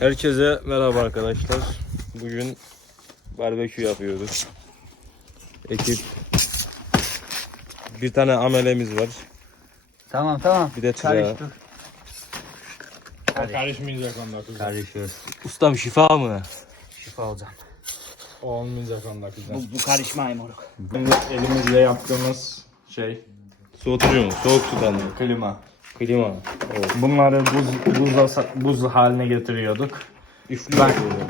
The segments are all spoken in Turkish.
Herkese merhaba arkadaşlar. Bugün barbekü yapıyoruz. Ekip bir tane amelemiz var. Tamam. Bir de çırağı. Karışmayacak onda kızım. Karışıyoruz. Ustam şifa mı? Şifa olacağım. O olmayacak onda kızım. Bu karışmayı moruk. Şimdi elimizle yaptığımız şey Soğutucu mu? Soğuk su kanlı. klima. Klima. Evet. Bunları buz haline getiriyorduk.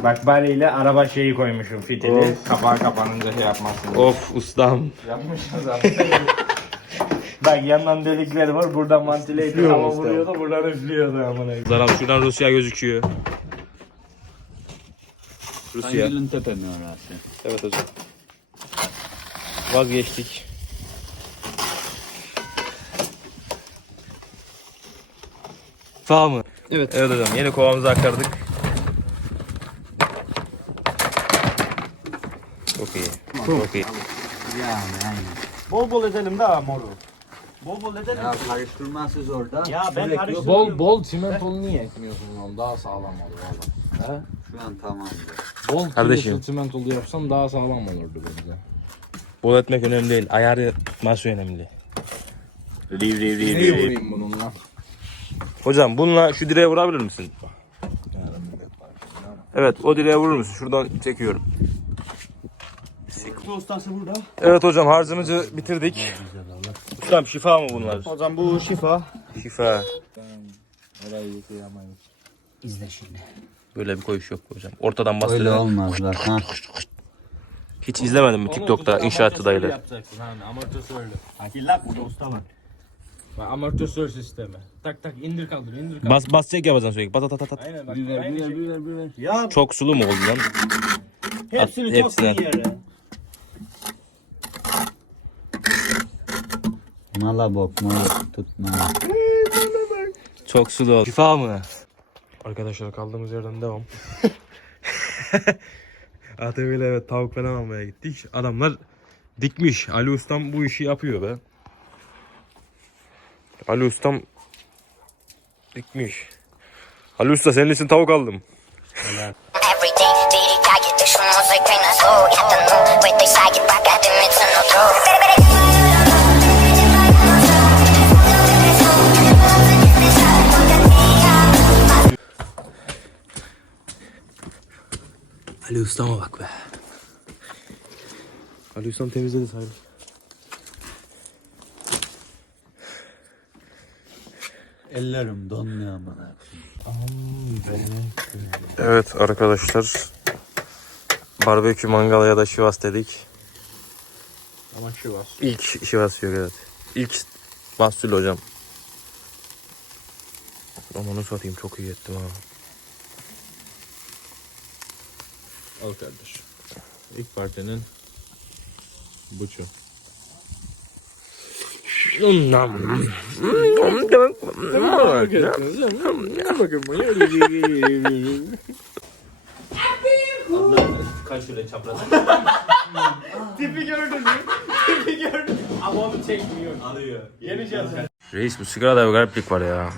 Bak bariyle araba şeyi koymuşum fitili. Of. Kapağı kapanınca şey yapmasın. Of ustam. Yapmışız abi. Bak yandan delikleri var. Buradan mantileydi. Üflüyor Hava usta. vuruyordu. Buradan üflüyordu amına. Zaram şuradan Rusya gözüküyor. Rusya. Tepe mi orası? Evet hocam. Vazgeçtik. Şifa mı? Evet. Evet hocam yeni kovamızı aktardık. Çok iyi. Çok iyi. Yani aynen. Bol edelim daha moru. Bol edelim. Ya karıştırması zor da. Ya ben karıştırıyorum. Bol çimentolu niye ekmiyorsun onu? Daha sağlam olur valla. He? Şu an tamamdır. Bol Kardeşim. kiloslu çimentolu yapsam daha sağlam olurdu bence. Bol etmek önemli değil. Ayarı tutması önemli. Neyi vurayım bununla? Hocam bununla şu direğe vurabilir misin? Evet o direğe vurur musun? Şuradan çekiyorum. Ustası burada. Evet hocam harcımızı bitirdik. Ustam şifa mı bunlar? Hocam bu şifa. Şifa. İzle şimdi. Böyle bir koyuş yok hocam. Ortadan Öyle bastırıyor. olmaz bak ha. Hiç izlemedin mi TikTok'ta inşaatçı dayılar? Yapacaksın hani amatörlü. Akilla burada usta var. Amatör sistemi. Tak indir kaldır indir kaldır. Basacak yapacaksın sürekli. Bat at at at. Aynen bak. Biber. Ya Çok sulu mu oldu lan? hepsini At, çok hepsine. iyi yere. Mala bok moruk tutma. Çok sulu oldu. Şifa mı? Arkadaşlar kaldığımız yerden devam. ATV'yle evet tavuk falan almaya gittik. Adamlar dikmiş. Ali Ustam bu işi yapıyor be. Ali Ustam dikmiş. Ali Usta senin için tavuk aldım. Everyday diri kage düşün müzikine slow ya da no with they side back at the mid no throw Ali Usta'ma bak be. Ali Ustam temizledi sayılır. Ellerim donmuyor ama. Evet arkadaşlar. Barbekü mangal ya da şivas dedik. Ama şu var. İlk şivas yok evet. İlk mahsul hocam. Amanı satayım çok iyi ettim ha. Al kardeş. İlk partinin buçu. Kaç şöyle çapraz. Tipi gördün mü? Tipi gördün. Ama onu çekmiyor. Alıyor. Yeneceğiz. Reis bu sigarada bir gariplik var ya.